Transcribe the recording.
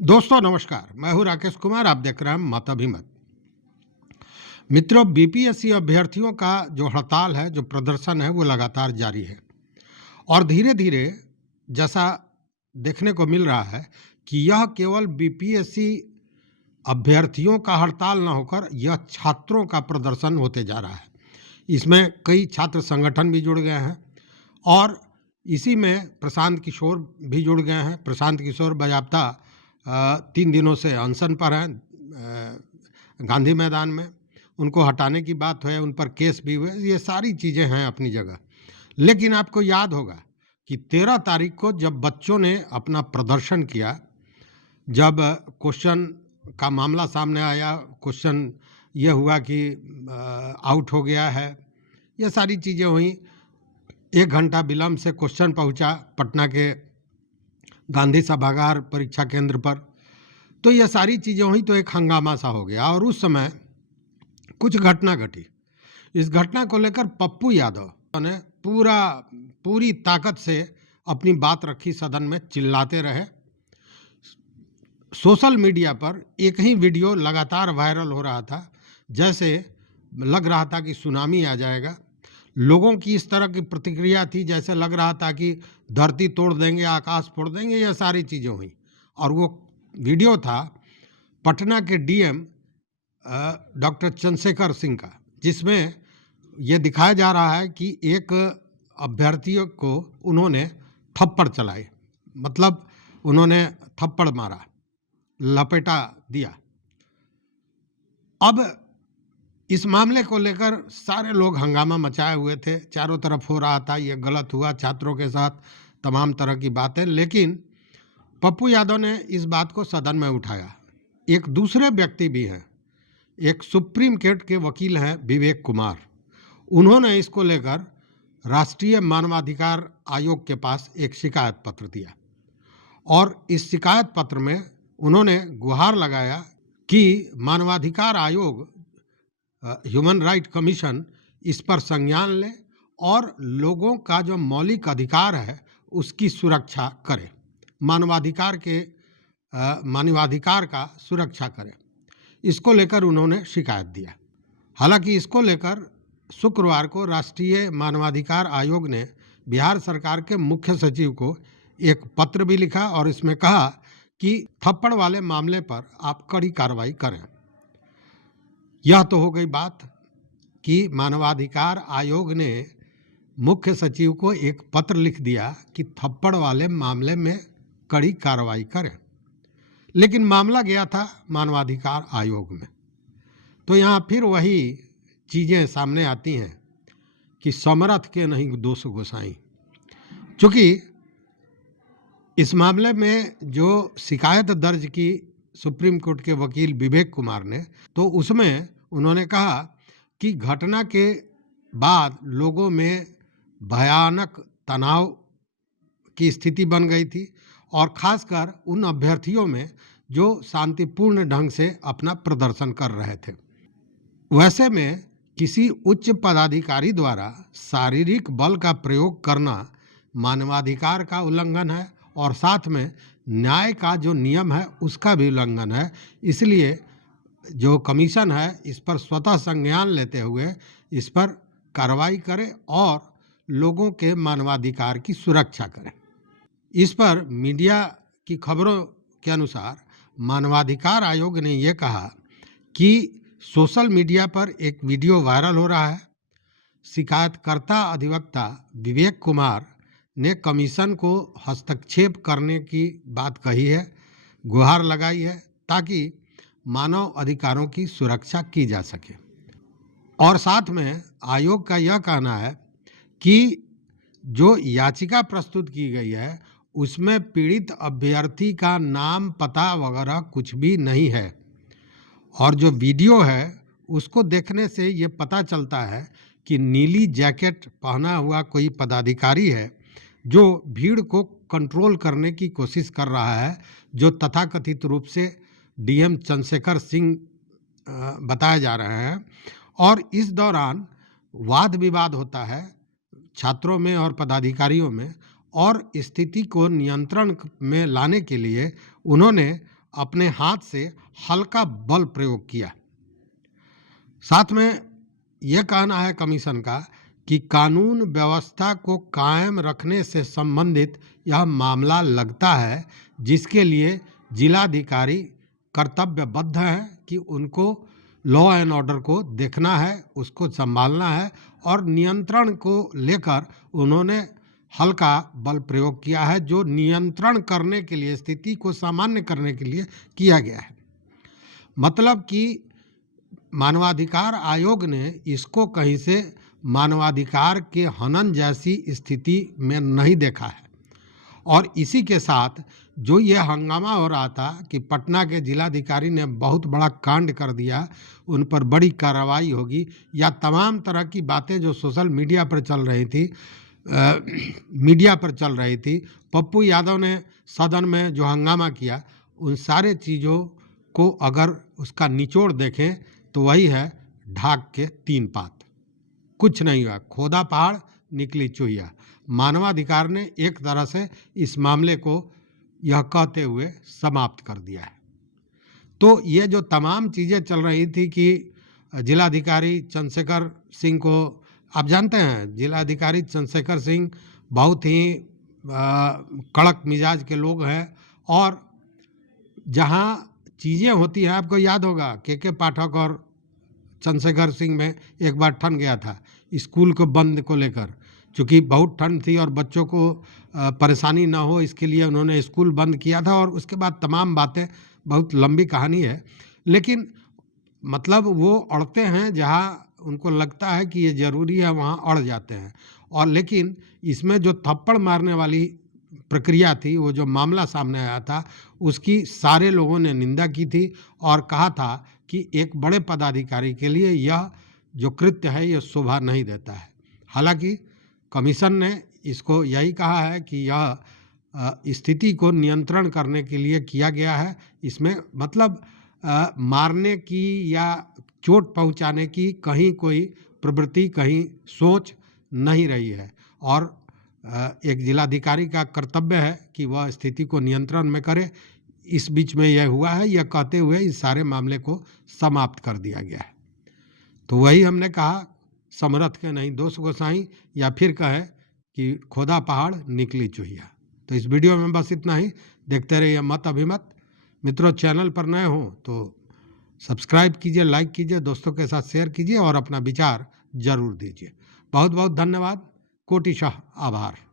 दोस्तों नमस्कार, मैं हूं राकेश कुमार। आप देख रहे हैं मताभिमत। मित्रों, बीपीएससी अभ्यर्थियों का जो हड़ताल है, जो प्रदर्शन है, वो लगातार जारी है और धीरे धीरे जैसा देखने को मिल रहा है कि यह केवल बीपीएससी अभ्यर्थियों का हड़ताल न होकर यह छात्रों का प्रदर्शन होते जा रहा है। इसमें कई छात्र संगठन भी जुड़ गए हैं और इसी में प्रशांत किशोर भी जुड़ गए हैं। प्रशांत किशोर बाज़ाब्ता 3 दिनों से अनशन पर हैं गांधी मैदान में। उनको हटाने की बात है, उन पर केस भी हुए। ये सारी चीज़ें हैं अपनी जगह। लेकिन आपको याद होगा कि 13 तारीख को जब बच्चों ने अपना प्रदर्शन किया, जब क्वेश्चन का मामला सामने आया, क्वेश्चन ये हुआ कि आउट हो गया है, ये सारी चीज़ें हुई। 1 घंटा विलम्ब से क्वेश्चन पहुंचा पटना के गांधी सभागार परीक्षा केंद्र पर। तो ये सारी चीज़ें हुई तो एक हंगामा सा हो गया और उस समय कुछ घटना घटी। इस घटना को लेकर पप्पू यादव ने पूरी ताकत से अपनी बात रखी, सदन में चिल्लाते रहे। सोशल मीडिया पर एक ही वीडियो लगातार वायरल हो रहा था, जैसे लग रहा था कि सुनामी आ जाएगा। लोगों की इस तरह की प्रतिक्रिया थी जैसे लग रहा था कि धरती तोड़ देंगे, आकाश फोड़ देंगे। ये सारी चीज़ें हुई और वो वीडियो था पटना के डीएम डॉक्टर चंद्रशेखर सिंह का, जिसमें ये दिखाया जा रहा है कि एक अभ्यर्थी को उन्होंने थप्पड़ चलाए, मतलब उन्होंने थप्पड़ मारा, लपेटा दिया। अब इस मामले को लेकर सारे लोग हंगामा मचाए हुए थे, चारों तरफ हो रहा था ये गलत हुआ छात्रों के साथ, तमाम तरह की बातें। लेकिन पप्पू यादव ने इस बात को सदन में उठाया। एक दूसरे व्यक्ति भी हैं, एक सुप्रीम कोर्ट के वकील हैं विवेक कुमार। उन्होंने इसको लेकर राष्ट्रीय मानवाधिकार आयोग के पास एक शिकायत पत्र दिया और इस शिकायत पत्र में उन्होंने गुहार लगाया कि मानवाधिकार आयोग, ह्यूमन राइट कमीशन, इस पर संज्ञान ले और लोगों का जो मौलिक अधिकार है उसकी सुरक्षा करे, मानवाधिकार का सुरक्षा करे। इसको लेकर उन्होंने शिकायत दिया। हालांकि इसको लेकर शुक्रवार को राष्ट्रीय मानवाधिकार आयोग ने बिहार सरकार के मुख्य सचिव को एक पत्र भी लिखा और इसमें कहा कि थप्पड़ वाले मामले पर आप कड़ी कार्रवाई करें। यह तो हो गई बात कि मानवाधिकार आयोग ने मुख्य सचिव को एक पत्र लिख दिया कि थप्पड़ वाले मामले में कड़ी कार्रवाई करें। लेकिन मामला गया था मानवाधिकार आयोग में। तो यहाँ फिर वही चीज़ें सामने आती हैं कि समरथ के नहीं दोष गोसाई। चूँकि इस मामले में जो शिकायत दर्ज की सुप्रीम कोर्ट के वकील विवेक कुमार ने, तो उसमें उन्होंने कहा कि घटना के बाद लोगों में भयानक तनाव की स्थिति बन गई थी और खासकर उन अभ्यर्थियों में जो शांतिपूर्ण ढंग से अपना प्रदर्शन कर रहे थे। वैसे में किसी उच्च पदाधिकारी द्वारा शारीरिक बल का प्रयोग करना मानवाधिकार का उल्लंघन है और साथ में न्याय का जो नियम है उसका भी उल्लंघन है। इसलिए जो कमीशन है इस पर स्वतः संज्ञान लेते हुए इस पर कार्रवाई करे और लोगों के मानवाधिकार की सुरक्षा करे। इस पर मीडिया की खबरों के अनुसार मानवाधिकार आयोग ने यह कहा कि सोशल मीडिया पर एक वीडियो वायरल हो रहा है। शिकायतकर्ता अधिवक्ता विवेक कुमार ने कमीशन को हस्तक्षेप करने की बात कही है, गुहार लगाई है ताकि मानव अधिकारों की सुरक्षा की जा सके। और साथ में आयोग का यह कहना है कि जो याचिका प्रस्तुत की गई है उसमें पीड़ित अभ्यर्थी का नाम, पता वगैरह कुछ भी नहीं है और जो वीडियो है उसको देखने से ये पता चलता है कि नीली जैकेट पहना हुआ कोई पदाधिकारी है जो भीड़ को कंट्रोल करने की कोशिश कर रहा है, जो तथाकथित रूप से डीएम चंद्रशेखर सिंह बताए जा रहे हैं। और इस दौरान वाद विवाद होता है छात्रों में और पदाधिकारियों में और स्थिति को नियंत्रण में लाने के लिए उन्होंने अपने हाथ से हल्का बल प्रयोग किया। साथ में यह कहना है कमीशन का कि कानून व्यवस्था को कायम रखने से संबंधित यह मामला लगता है जिसके लिए जिलाधिकारी कर्तव्यबद्ध है कि उनको लॉ एंड ऑर्डर को देखना है, उसको संभालना है और नियंत्रण को लेकर उन्होंने हल्का बल प्रयोग किया है, जो नियंत्रण करने के लिए, स्थिति को सामान्य करने के लिए किया गया है। मतलब कि मानवाधिकार आयोग ने इसको कहीं से मानवाधिकार के हनन जैसी स्थिति में नहीं देखा है। और इसी के साथ जो ये हंगामा हो रहा था कि पटना के जिलाधिकारी ने बहुत बड़ा कांड कर दिया, उन पर बड़ी कार्रवाई होगी, या तमाम तरह की बातें जो सोशल मीडिया पर चल रही थी, पप्पू यादव ने सदन में जो हंगामा किया, उन सारे चीज़ों को अगर उसका निचोड़ देखें तो वही है ढाक के 3 पात। कुछ नहीं हुआ, खोदा पहाड़ निकली चुहिया। मानवाधिकार ने एक तरह से इस मामले को यह कहते हुए समाप्त कर दिया है। तो ये जो तमाम चीज़ें चल रही थी कि जिलाधिकारी चंद्रशेखर सिंह को, आप जानते हैं जिलाधिकारी चंद्रशेखर सिंह बहुत ही कड़क मिजाज के लोग हैं, और जहाँ चीज़ें होती हैं, आपको याद होगा के पाठक और चंद्रशेखर सिंह में एक बार ठन गया था स्कूल को बंद को लेकर, चूँकि बहुत ठंड थी और बच्चों को परेशानी ना हो इसके लिए उन्होंने स्कूल बंद किया था, और उसके बाद तमाम बातें, बहुत लंबी कहानी है, लेकिन मतलब वो अड़ते हैं जहाँ उनको लगता है कि ये ज़रूरी है, वहाँ अड़ जाते हैं। और लेकिन इसमें जो थप्पड़ मारने वाली प्रक्रिया थी, वो जो मामला सामने आया था, उसकी सारे लोगों ने निंदा की थी और कहा था कि एक बड़े पदाधिकारी के लिए यह जो कृत्य है ये शोभा नहीं देता है। हालांकि कमीशन ने इसको यही कहा है कि यह स्थिति को नियंत्रण करने के लिए किया गया है। इसमें मतलब मारने की या चोट पहुंचाने की कहीं कोई प्रवृत्ति, कहीं सोच नहीं रही है, और एक जिलाधिकारी का कर्तव्य है कि वह स्थिति को नियंत्रण में करे। इस बीच में यह हुआ है, यह कहते हुए इस सारे मामले को समाप्त कर दिया गया है। तो वही हमने कहा, समरथ के नहीं दोष गोसाई, या फिर कहे कि खोदा पहाड़ निकली चुहिया। तो इस वीडियो में बस इतना ही। देखते रहिए मत अभिमत। मित्रों, चैनल पर नए हो तो सब्सक्राइब कीजिए, लाइक कीजिए, दोस्तों के साथ शेयर कीजिए और अपना विचार जरूर दीजिए। बहुत बहुत धन्यवाद, कोटिशः आभार।